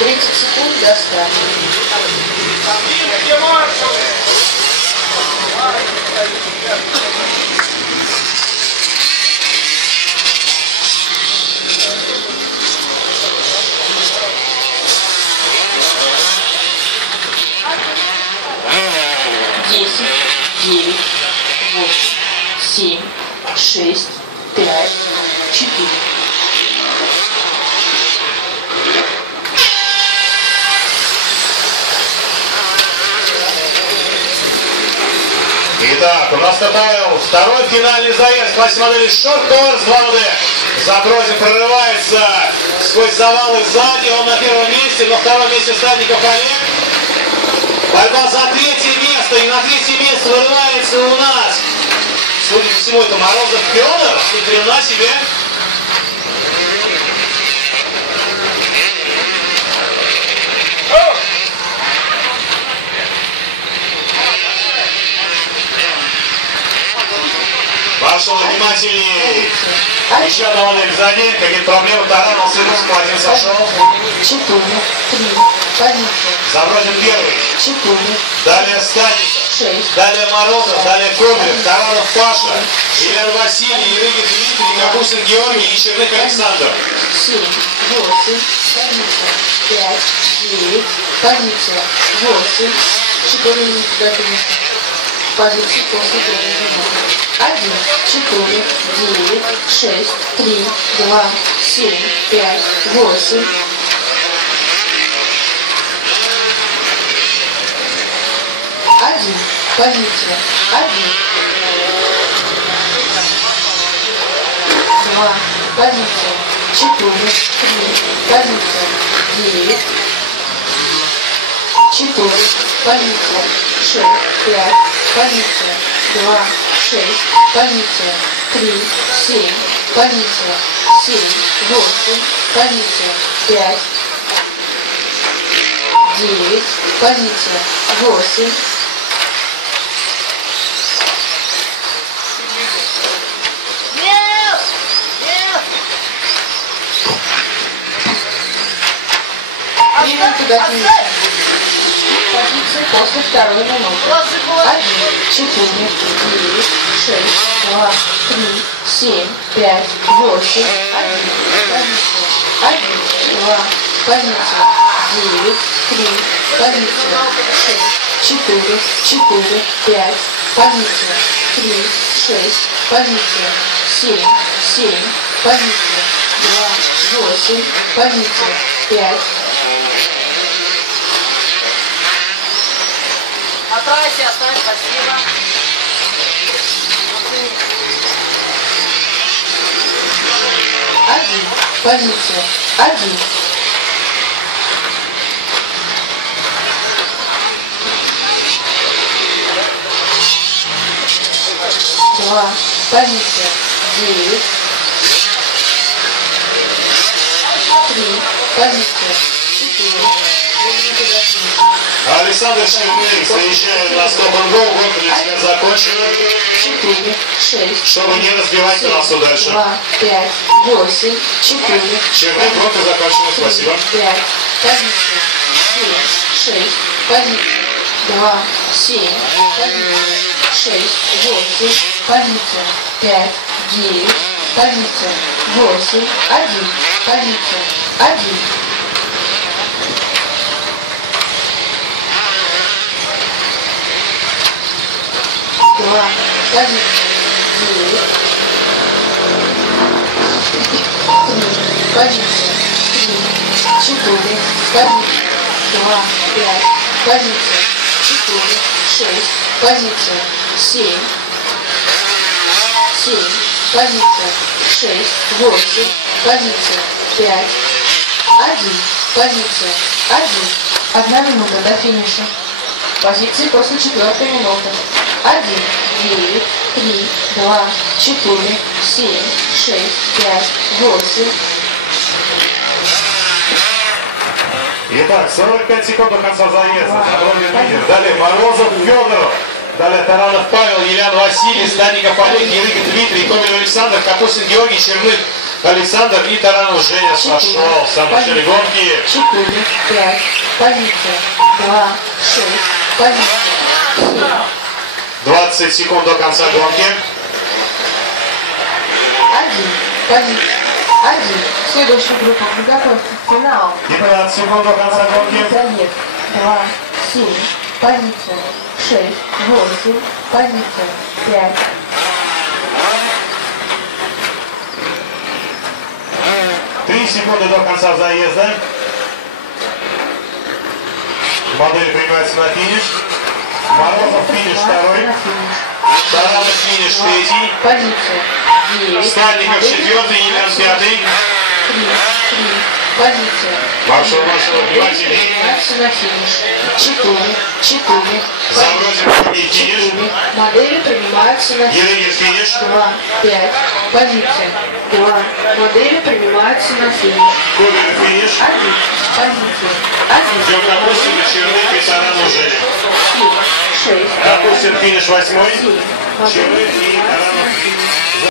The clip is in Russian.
30 секунд до старта. 10, 9, 8, 7, 6, 5, 4. Итак, у нас Татаев, второй финальный заезд классе модели Short Course 2D. Забросин прорывается сквозь завалы сзади, он на первом месте, на втором месте Стадников Олег. Борьба за третье место, и на третье место вырывается у нас, судя по всему, это Морозов Федор, ни хрена себе. Пошел внимательней. Еще одна модель сзади. Какие-то проблемы. Таранов сынулся, один сошел. 4, 3, позиция. Забросин первый. 4. Далее Стадников. 6. Далее Морозов. Далее Коврик. Таранов Паша. Елена Василий. Ерыгин Дмитрий. Капустин Георгий. И Черных Александр. 7, 8, позиция. 5, 9, позиция. 8. 4 минуты до финиша. Позиции после первой минуты. 1, 4, 9, 6, 3, 2, 7, 5, 8. 1, позиция. 1, 2, позиция. 4, 3, позиция. 9, 4, позиция. 6, 5, позиция. 2, 6, позиция. 3, 7, позиция. 7, 8, позиция. 5, 9, позиция. 8. Минуты до финиша. Позиции после второй минуты. 1, 4, 9, 6, 2, 3, 7, 5, 8, 1, позиция. 1, 2, позиция. 9, 3, позиция. 6, 4, 4, 5, позиция. 3, 6, позиция. 7, 7, позиция. 2, 8, позиция. 5. Отрайся, оставь, спасибо. 1, позиция. 1. 2, позиция. 9. 3, позиция. 4. Александр Черных заезжает на стоп-н-го, гонка для тебя закончена. 4, 6. Чтобы не разбивать трассу дальше. 2, 5, 8, 4. Черных, гонка закончена, спасибо. 5, позиция. 7, 6, позиция. 2, 7, позиция. 6, 8, позиция. 5, 9, позиция. 8, 1, позиция. 1. 2, позиция. 9, 3, позиция. 3, 4, позиция. 2, 5, позиция. 4, 6, позиция. 7, 7, позиция. 6, 8, позиция. 5, 1, позиция. 1. 1 минута до финиша. Позиции после 4-й минуты. 1, 9, 3, 2, 4, 7, 6, 5, 8. Итак, 45 секунд до конца заезда. Забросин лидер. Далее Морозов Федор. Далее Таранов Павел, Елян Василий, Стадников Олег, Ерыгин Дмитрий, Коврик Александр, Капустин Георгий, Черных Александр и Таранов Женя сошел в самом начале гонки. 4, 5, позиция. 2, 6, позиция. 7. 20 секунд до конца гонки. 1, позиция. 1. Следующая группа. Приготовьтесь. Финал. 15 секунд до конца гонки. Заезд. 2, 7, позиция. 6, 8, позиция. 5. 3 секунды до конца заезда. Модель принимается на финиш. Морозов финиш второй. Таранов финиш третий. Позиция. 9. Стальников четвертый, Елян пятый. 3, позиция. Маршал внимательней. Принимаются на финиш. 4. Забросим и финиш. Модели принимаются на финиш. Елегин финиш. 2, 5, позиция. 2. Модели принимаются на финиш. Ковин финиш. 1, позиция. 1. Ждем Капустин, Черных и Таранов Женя. 7, 6. Капустин финиш 8. 7. Черных и Таранов.